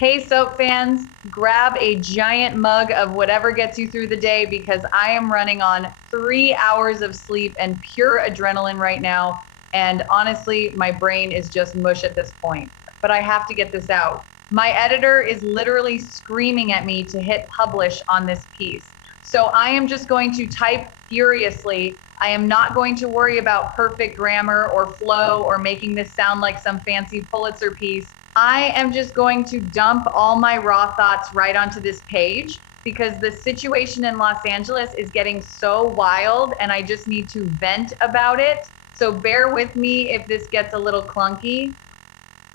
Hey, soap fans, grab a giant mug of whatever gets you through the day because I am running on 3 hours of sleep and pure adrenaline right now. And honestly, my brain is just mush at this point. But I have to get this out. My editor is literally screaming at me to hit publish on this piece. So I am just going to type furiously. I am not going to worry about perfect grammar or flow or making this sound like some fancy Pulitzer piece. I am just going to dump all my raw thoughts right onto this page because the situation in Los Angeles is getting so wild and I just need to vent about it. So bear with me if this gets a little clunky.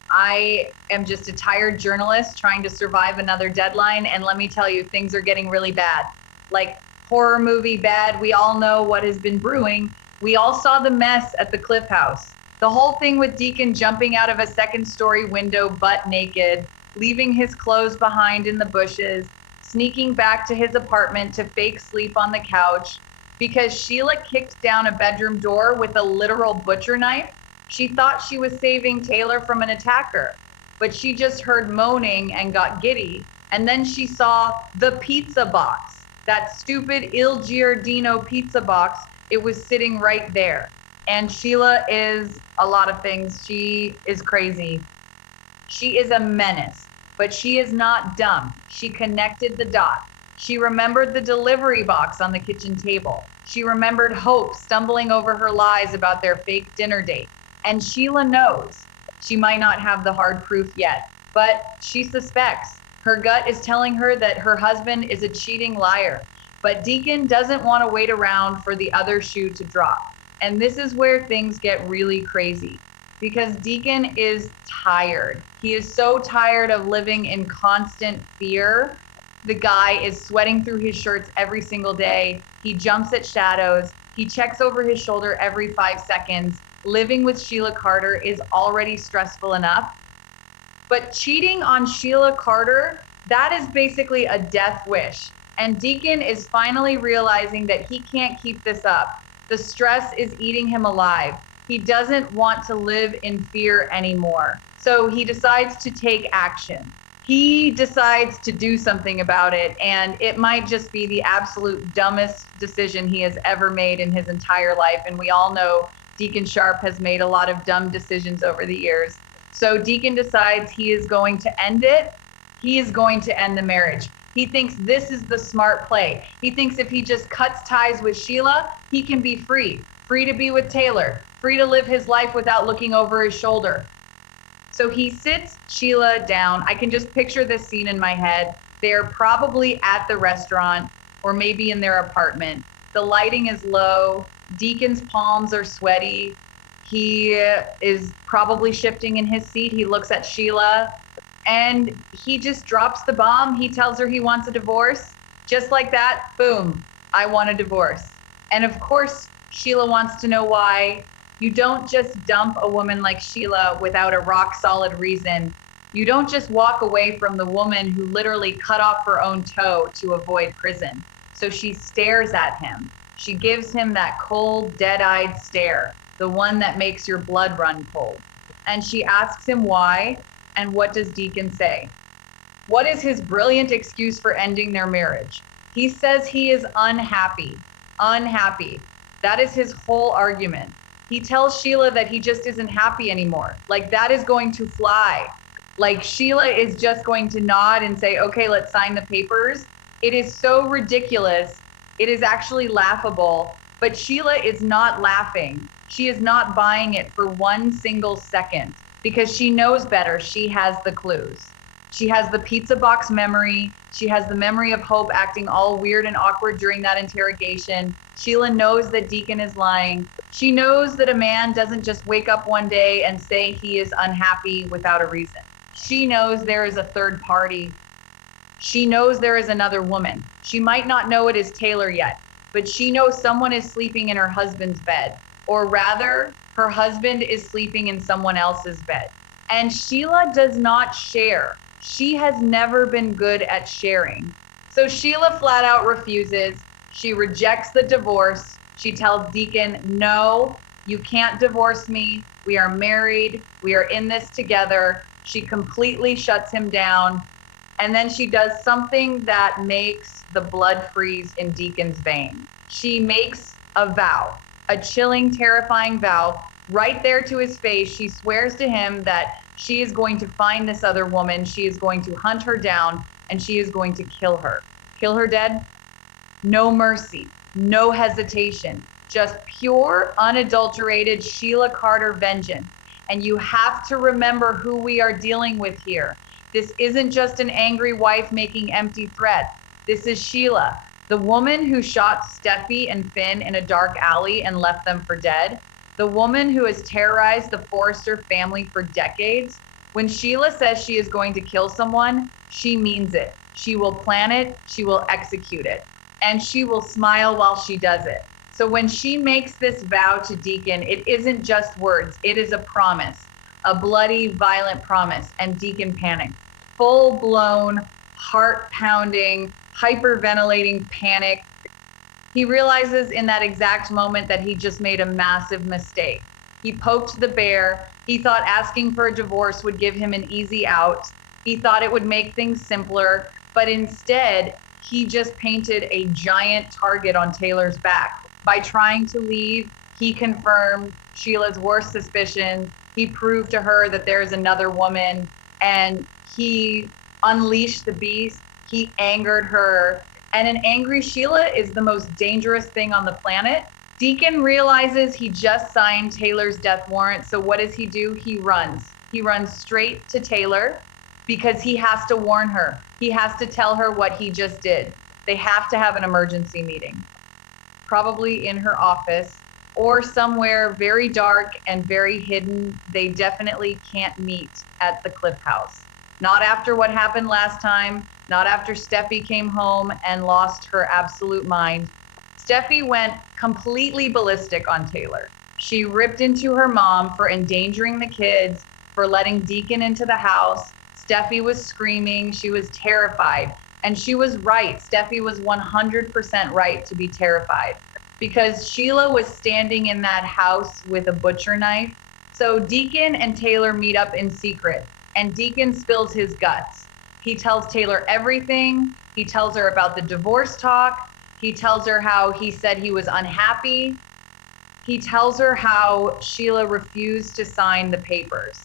I am just a tired journalist trying to survive another deadline. And let me tell you, things are getting really bad. Like horror movie bad. We all know what has been brewing. We all saw the mess at the Cliff House. The whole thing with Deacon jumping out of a second-story window butt naked, leaving his clothes behind in the bushes, sneaking back to his apartment to fake sleep on the couch because Sheila kicked down a bedroom door with a literal butcher knife. She thought she was saving Taylor from an attacker, but she just heard moaning and got giddy. And then she saw the pizza box, that stupid Il Giardino pizza box. It was sitting right there. And Sheila is a lot of things. She is crazy. She is a menace, but she is not dumb. She connected the dots. She remembered the delivery box on the kitchen table. She remembered Hope stumbling over her lies about their fake dinner date. And Sheila knows. She might not have the hard proof yet, but she suspects. Her gut is telling her that her husband is a cheating liar. But Deacon doesn't want to wait around for the other shoe to drop. And this is where things get really crazy because Deacon is tired. He is so tired of living in constant fear. The guy is sweating through his shirts every single day. He jumps at shadows. He checks over his shoulder every 5 seconds. Living with Sheila Carter is already stressful enough. But cheating on Sheila Carter, that is basically a death wish. And Deacon is finally realizing that he can't keep this up. The stress is eating him alive. He doesn't want to live in fear anymore. So he decides to take action. He decides to do something about it, and it might just be the absolute dumbest decision he has ever made in his entire life. And we all know Deacon Sharp has made a lot of dumb decisions over the years. So Deacon decides he is going to end it. He is going to end the marriage. He thinks this is the smart play. He thinks if he just cuts ties with Sheila, he can be free. Free to be with Taylor. Free to live his life without looking over his shoulder. So he sits Sheila down. I can just picture this scene in my head. They're probably at the restaurant or maybe in their apartment. The lighting is low. Deacon's palms are sweaty. He is probably shifting in his seat. He looks at Sheila. And he just drops the bomb. He tells her he wants a divorce. Just like that, boom, I want a divorce. And of course, Sheila wants to know why. You don't just dump a woman like Sheila without a rock solid reason. You don't just walk away from the woman who literally cut off her own toe to avoid prison. So she stares at him. She gives him that cold, dead-eyed stare, the one that makes your blood run cold. And she asks him why. And what does Deacon say? What is his brilliant excuse for ending their marriage? He says he is unhappy. Unhappy. That is his whole argument. He tells Sheila that he just isn't happy anymore. Like that is going to fly. Like Sheila is just going to nod and say, okay, let's sign the papers. It is so ridiculous. It is actually laughable. But Sheila is not laughing. She is not buying it for 1 single second. Because she knows better. She has the clues. She has the pizza box memory. She has the memory of Hope acting all weird and awkward during that interrogation. Sheila knows that Deacon is lying. She knows that a man doesn't just wake up one day and say he is unhappy without a reason. She knows there is a third party. She knows there is another woman. She might not know it is Taylor yet, but she knows someone is sleeping in her husband's bed. Or rather, her husband is sleeping in someone else's bed. And Sheila does not share. She has never been good at sharing. So Sheila flat out refuses. She rejects the divorce. She tells Deacon, no, you can't divorce me. We are married. We are in this together. She completely shuts him down. And then she does something that makes the blood freeze in Deacon's vein. She makes a vow, a chilling, terrifying vow right there to his face. She swears to him that she is going to find this other woman. She is going to hunt her down and she is going to kill her. Kill her dead? No mercy, no hesitation, just pure, unadulterated Sheila Carter vengeance. And you have to remember who we are dealing with here. This isn't just an angry wife making empty threats. This is Sheila, the woman who shot Steffi and Finn in a dark alley and left them for dead. The woman who has terrorized the Forrester family for decades. When Sheila says she is going to kill someone, she means it. She will plan it, she will execute it, and she will smile while she does it. So when she makes this vow to Deacon, it isn't just words, it is a promise, a bloody, violent promise. And Deacon panicked. Full-blown, heart-pounding, hyperventilating panic. He realizes in that exact moment that he just made a massive mistake. He poked the bear. He thought asking for a divorce would give him an easy out. He thought it would make things simpler, but instead, he just painted a giant target on Taylor's back. By trying to leave, he confirmed Sheila's worst suspicions. He proved to her that there is another woman, and he unleashed the beast. He angered her. And an angry Sheila is the most dangerous thing on the planet. Deacon realizes he just signed Taylor's death warrant. So what does he do? He runs. He runs straight to Taylor because he has to warn her. He has to tell her what he just did. They have to have an emergency meeting, probably in her office or somewhere very dark and very hidden. They definitely can't meet at the Cliff House. Not after what happened last time, not after Steffi came home and lost her absolute mind. Steffi went completely ballistic on Taylor. She ripped into her mom for endangering the kids, for letting Deacon into the house. Steffi was screaming, she was terrified, and she was right. Steffi was 100% right to be terrified because Sheila was standing in that house with a butcher knife. So Deacon and Taylor meet up in secret, and Deacon spills his guts. He tells Taylor everything. He tells her about the divorce talk. He tells her how he said he was unhappy. He tells her how Sheila refused to sign the papers.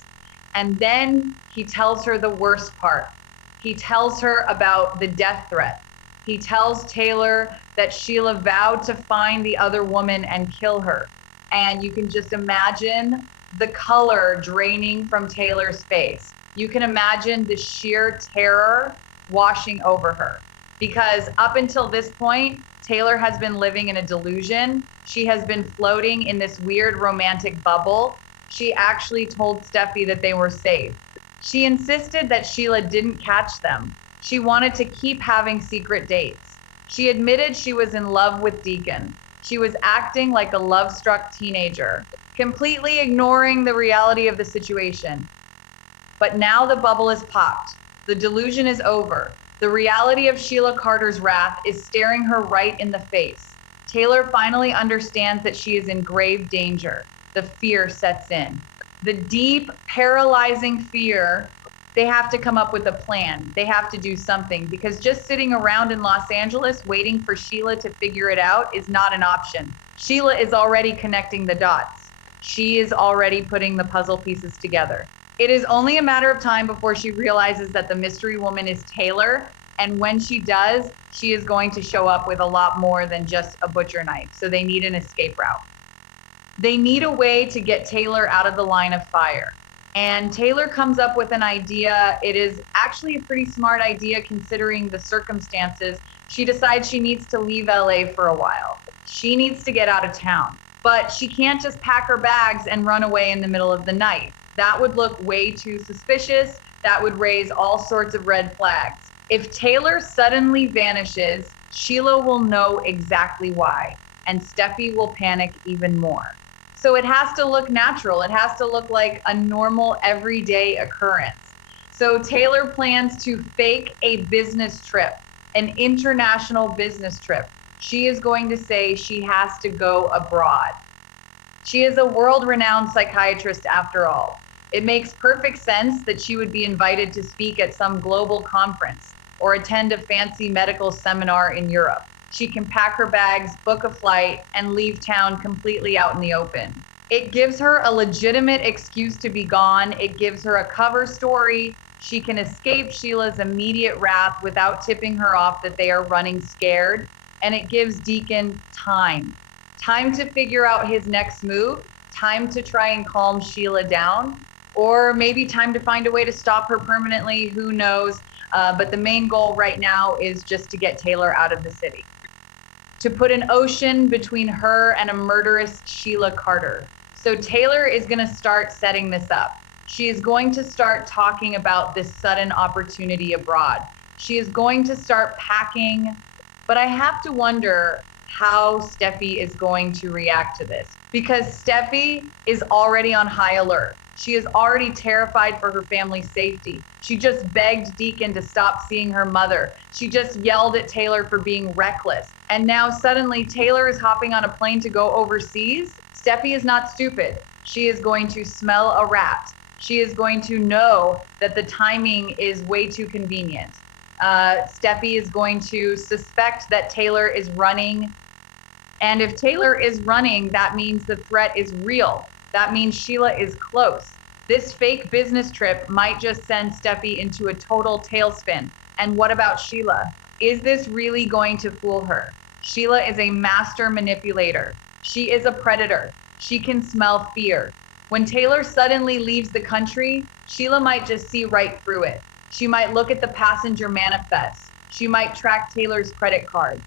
And then he tells her the worst part. He tells her about the death threat. He tells Taylor that Sheila vowed to find the other woman and kill her. And you can just imagine the color draining from Taylor's face. You can imagine the sheer terror washing over her. Because up until this point, Taylor has been living in a delusion. She has been floating in this weird romantic bubble. She actually told Steffi that they were safe. She insisted that Sheila didn't catch them. She wanted to keep having secret dates. She admitted she was in love with Deacon. She was acting like a love-struck teenager, completely ignoring the reality of the situation. But now the bubble is popped. The delusion is over. The reality of Sheila Carter's wrath is staring her right in the face. Taylor finally understands that she is in grave danger. The fear sets in. The deep, paralyzing fear. They have to come up with a plan. They have to do something because just sitting around in Los Angeles waiting for Sheila to figure it out is not an option. Sheila is already connecting the dots. She is already putting the puzzle pieces together. It is only a matter of time before she realizes that the mystery woman is Taylor. And when she does, she is going to show up with a lot more than just a butcher knife. So they need an escape route. They need a way to get Taylor out of the line of fire. And Taylor comes up with an idea. It is actually a pretty smart idea considering the circumstances. She decides she needs to leave LA for a while. She needs to get out of town. But she can't just pack her bags and run away in the middle of the night. That would look way too suspicious. That would raise all sorts of red flags. If Taylor suddenly vanishes, Sheila will know exactly why, and Steffi will panic even more. So it has to look natural. It has to look like a normal, everyday occurrence. So Taylor plans to fake a business trip, an international business trip. She is going to say she has to go abroad. She is a world-renowned psychiatrist after all. It makes perfect sense that she would be invited to speak at some global conference or attend a fancy medical seminar in Europe. She can pack her bags, book a flight, and leave town completely out in the open. It gives her a legitimate excuse to be gone. It gives her a cover story. She can escape Sheila's immediate wrath without tipping her off that they are running scared. And it gives Deacon time to figure out his next move, time to try and calm Sheila down, or maybe time to find a way to stop her permanently. Who knows? But the main goal right now is just to get Taylor out of the city, to put an ocean between her and a murderous Sheila Carter. So Taylor is going to start setting this up. She is going to start talking about this sudden opportunity abroad. She is going to start packing, but I have to wonder how Steffi is going to react to this, because Steffi is already on high alert. She is already terrified for her family's safety. She just begged Deacon to stop seeing her mother. She just yelled at Taylor for being reckless. And now suddenly Taylor is hopping on a plane to go overseas. Steffi is not stupid. She is going to smell a rat. She is going to know that the timing is way too convenient. Steffi is going to suspect that Taylor is running. And if Taylor is running, that means the threat is real. That means Sheila is close. This fake business trip might just send Steffi into a total tailspin. And what about Sheila? Is this really going to fool her? Sheila is a master manipulator. She is a predator. She can smell fear. When Taylor suddenly leaves the country, Sheila might just see right through it. She might look at the passenger manifest. She might track Taylor's credit cards.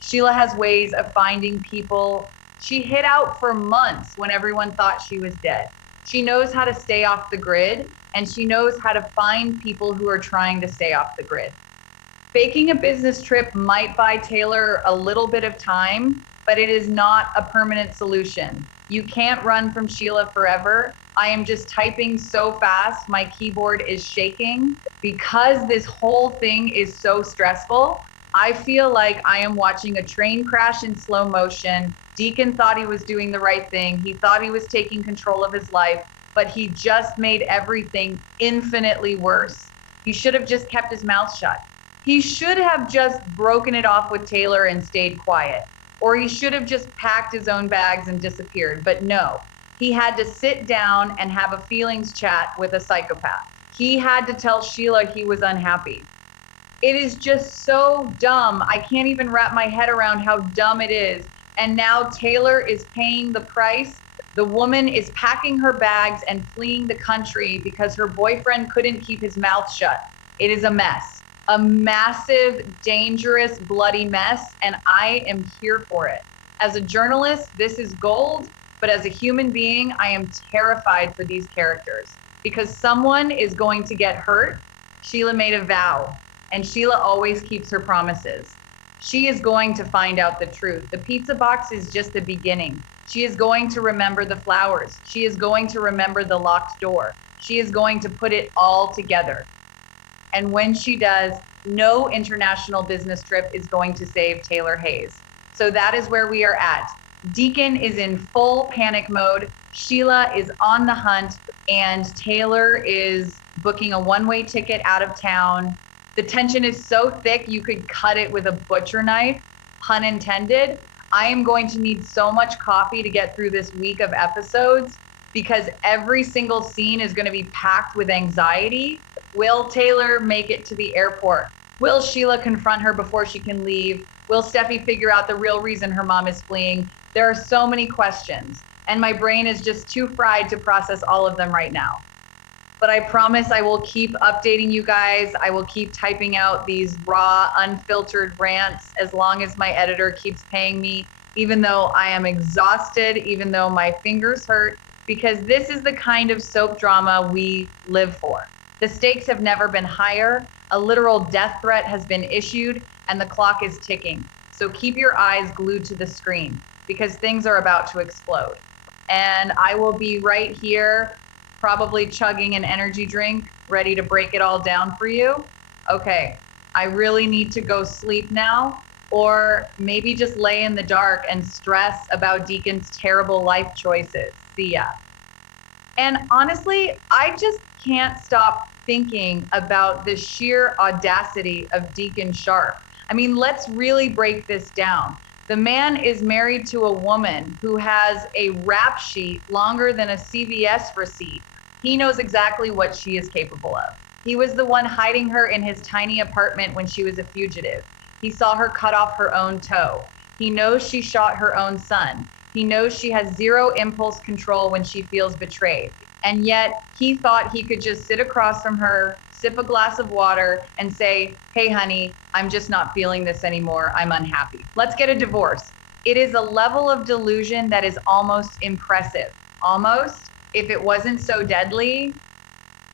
Sheila has ways of finding people. She hid out for months when everyone thought she was dead. She knows how to stay off the grid, and she knows how to find people who are trying to stay off the grid. Faking a business trip might buy Taylor a little bit of time, but it is not a permanent solution. You can't run from Sheila forever. I am just typing so fast, my keyboard is shaking. Because this whole thing is so stressful, I feel like I am watching a train crash in slow motion. Deacon thought he was doing the right thing. He thought he was taking control of his life, but he just made everything infinitely worse. He should have just kept his mouth shut. He should have just broken it off with Taylor and stayed quiet. Or he should have just packed his own bags and disappeared. But no, he had to sit down and have a feelings chat with a psychopath. He had to tell Sheila he was unhappy. It is just so dumb. I can't even wrap my head around how dumb it is. And now Taylor is paying the price. The woman is packing her bags and fleeing the country because her boyfriend couldn't keep his mouth shut. It is a mess, a massive, dangerous, bloody mess, and I am here for it. As a journalist, this is gold, but as a human being, I am terrified for these characters because someone is going to get hurt. Sheila made a vow, and Sheila always keeps her promises. She is going to find out the truth. The pizza box is just the beginning. She is going to remember the flowers. She is going to remember the locked door. She is going to put it all together. And when she does, no international business trip is going to save Taylor Hayes. So that is where we are at. Deacon is in full panic mode. Sheila is on the hunt, and Taylor is booking a one-way ticket out of town. The tension is so thick you could cut it with a butcher knife, pun intended. I am going to need so much coffee to get through this week of episodes because every single scene is going to be packed with anxiety. Will Taylor make it to the airport? Will Sheila confront her before she can leave? Will Steffi figure out the real reason her mom is fleeing? There are so many questions, and my brain is just too fried to process all of them right now. But I promise I will keep updating you guys. I will keep typing out these raw, unfiltered rants as long as my editor keeps paying me, even though I am exhausted, even though my fingers hurt, because this is the kind of soap drama we live for. The stakes have never been higher. A literal death threat has been issued, and the clock is ticking. So keep your eyes glued to the screen because things are about to explode. And I will be right here, probably chugging an energy drink, ready to break it all down for you. Okay, I really need to go sleep now, or maybe just lay in the dark and stress about Deacon's terrible life choices. See ya. And honestly, I just can't stop thinking about the sheer audacity of Deacon Sharp. I mean, let's really break this down. The man is married to a woman who has a rap sheet longer than a CVS receipt. He knows exactly what she is capable of. He was the one hiding her in his tiny apartment when she was a fugitive. He saw her cut off her own toe. He knows she shot her own son. He knows she has zero impulse control when she feels betrayed. And yet he thought he could just sit across from her, sip a glass of water, and say, hey, honey, I'm just not feeling this anymore. I'm unhappy. Let's get a divorce. It is a level of delusion that is almost impressive. Almost, if it wasn't so deadly.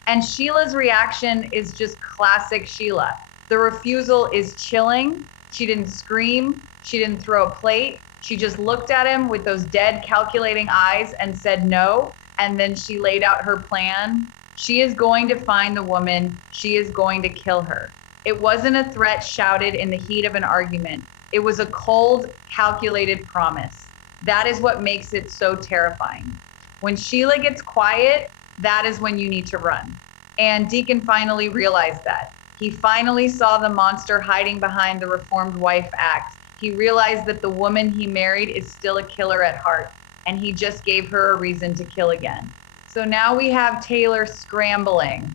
And Sheila's reaction is just classic Sheila. The refusal is chilling. She didn't scream. She didn't throw a plate. She just looked at him with those dead, calculating eyes and said no. And then she laid out her plan. She is going to find the woman. She is going to kill her. It wasn't a threat shouted in the heat of an argument. It was a cold, calculated promise. That is what makes it so terrifying. When Sheila gets quiet, that is when you need to run. And Deacon finally realized that. He finally saw the monster hiding behind the reformed wife act. He realized that the woman he married is still a killer at heart, and he just gave her a reason to kill again. So now we have Taylor scrambling.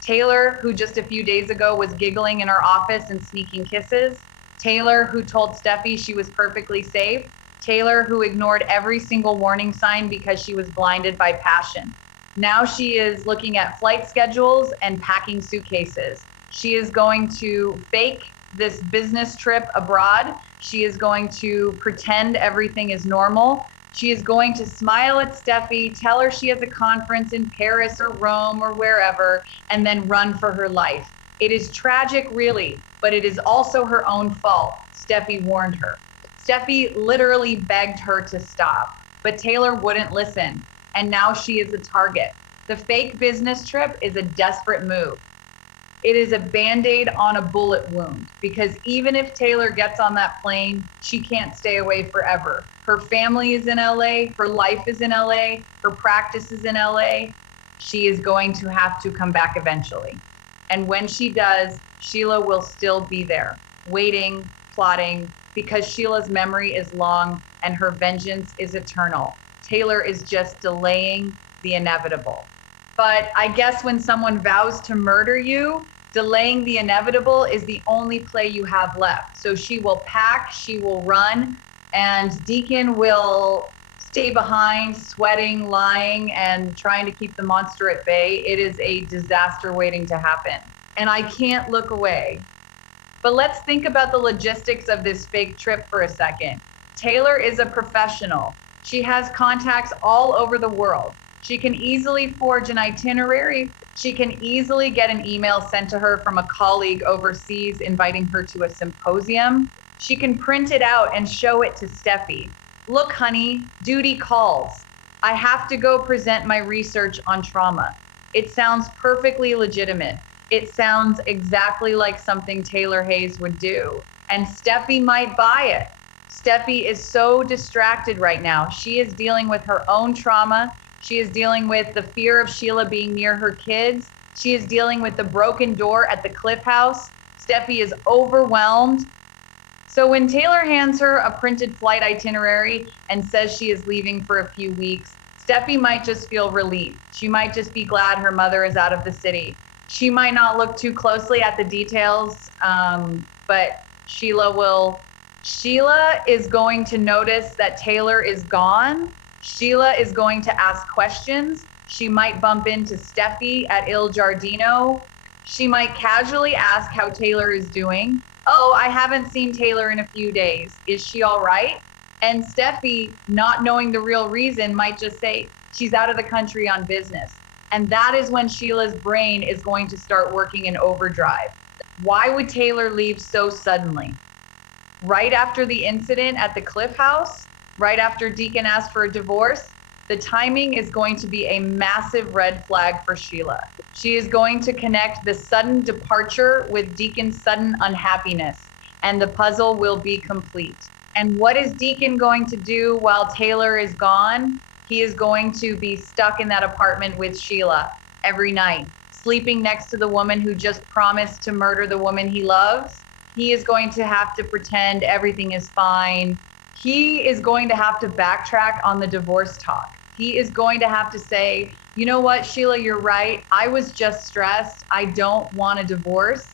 Taylor, who just a few days ago was giggling in her office and sneaking kisses. Taylor, who told Steffi she was perfectly safe. Taylor, who ignored every single warning sign because she was blinded by passion. Now she is looking at flight schedules and packing suitcases. She is going to fake this business trip abroad. She is going to pretend everything is normal. She is going to smile at Steffi, tell her she has a conference in Paris or Rome or wherever, and then run for her life. It is tragic, really, but it is also her own fault. Steffi warned her. Steffi literally begged her to stop, but Taylor wouldn't listen, and now she is a target. The fake business trip is a desperate move. It is a Band-Aid on a bullet wound, because even if Taylor gets on that plane, she can't stay away forever. Her family is in LA, her life is in LA, her practice is in LA. She is going to have to come back eventually. And when she does, Sheila will still be there, waiting, plotting, because Sheila's memory is long and her vengeance is eternal. Taylor is just delaying the inevitable. But I guess when someone vows to murder you, delaying the inevitable is the only play you have left. So she will pack, she will run, and Deacon will stay behind, sweating, lying, and trying to keep the monster at bay. It is a disaster waiting to happen. And I can't look away. But let's think about the logistics of this fake trip for a second. Taylor is a professional. She has contacts all over the world. She can easily forge an itinerary. She can easily get an email sent to her from a colleague overseas inviting her to a symposium. She can print it out and show it to Steffi. Look, honey, duty calls. I have to go present my research on trauma. It sounds perfectly legitimate. It sounds exactly like something Taylor Hayes would do. And Steffi might buy it. Steffi is so distracted right now. She is dealing with her own trauma. She is dealing with the fear of Sheila being near her kids. She is dealing with the broken door at the Cliff House. Steffi is overwhelmed. So when Taylor hands her a printed flight itinerary and says she is leaving for a few weeks, Steffi might just feel relief. She might just be glad her mother is out of the city. She might not look too closely at the details, but Sheila will. Sheila is going to notice that Taylor is gone. Sheila is going to ask questions. She might bump into Steffi at Il Giardino. She might casually ask how Taylor is doing. Oh, I haven't seen Taylor in a few days. Is she all right? And Steffi, not knowing the real reason, might just say she's out of the country on business. And that is when Sheila's brain is going to start working in overdrive. Why would Taylor leave so suddenly? Right after the incident at the Cliff House? Right after Deacon asked for a divorce? The timing is going to be a massive red flag for Sheila. She is going to connect the sudden departure with Deacon's sudden unhappiness, and the puzzle will be complete. And what is Deacon going to do while Taylor is gone? He is going to be stuck in that apartment with Sheila every night, sleeping next to the woman who just promised to murder the woman he loves. He is going to have to pretend everything is fine. He is going to have to backtrack on the divorce talk. He is going to have to say, you know what, Sheila, you're right. I was just stressed. I don't want a divorce.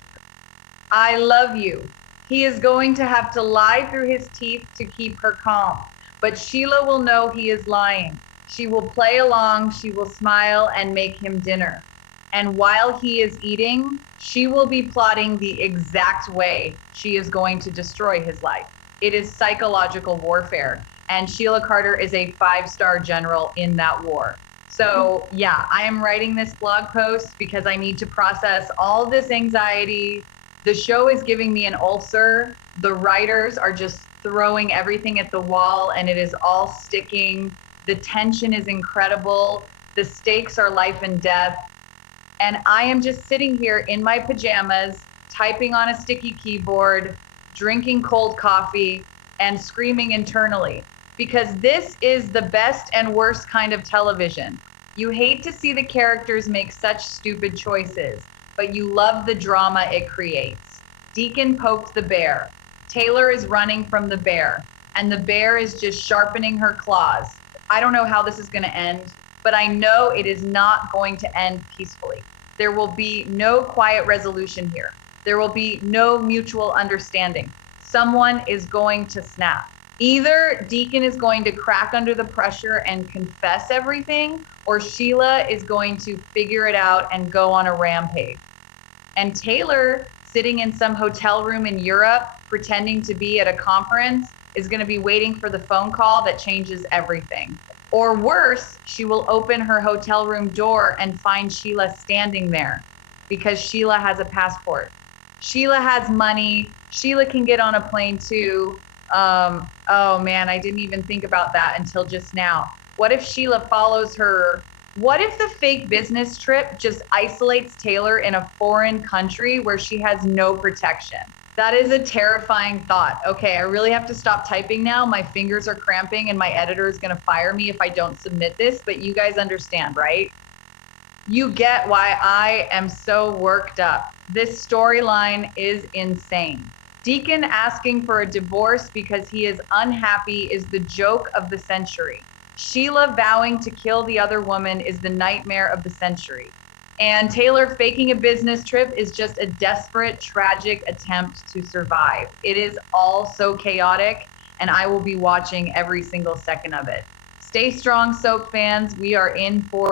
I love you. He is going to have to lie through his teeth to keep her calm. But Sheila will know he is lying. She will play along, she will smile and make him dinner. And while he is eating, she will be plotting the exact way she is going to destroy his life. It is psychological warfare. And Sheila Carter is a 5-star general in that war. So yeah, I am writing this blog post because I need to process all this anxiety. The show is giving me an ulcer. The writers are just throwing everything at the wall and it is all sticking. The tension is incredible. The stakes are life and death. And I am just sitting here in my pajamas, typing on a sticky keyboard, drinking cold coffee, and screaming internally. Because this is the best and worst kind of television. You hate to see the characters make such stupid choices, but you love the drama it creates. Deacon poked the bear. Taylor is running from the bear, and the bear is just sharpening her claws. I don't know how this is going to end, but I know it is not going to end peacefully. There will be no quiet resolution here. There will be no mutual understanding. Someone is going to snap. Either Deacon is going to crack under the pressure and confess everything, or Sheila is going to figure it out and go on a rampage. And Taylor, sitting in some hotel room in Europe, pretending to be at a conference, is going to be waiting for the phone call that changes everything. Or worse, she will open her hotel room door and find Sheila standing there because Sheila has a passport. Sheila has money. Sheila can get on a plane too. Oh man, I didn't even think about that until just now. What if Sheila follows her? What if the fake business trip just isolates Taylor in a foreign country where she has no protection? That is a terrifying thought. Okay, I really have to stop typing now. My fingers are cramping and my editor is going to fire me if I don't submit this, but you guys understand, right? You get why I am so worked up. This storyline is insane. Deacon asking for a divorce because he is unhappy is the joke of the century. Sheila vowing to kill the other woman is the nightmare of the century. And Taylor faking a business trip is just a desperate, tragic attempt to survive. It is all so chaotic, and I will be watching every single second of it. Stay strong, Soap fans. We are in for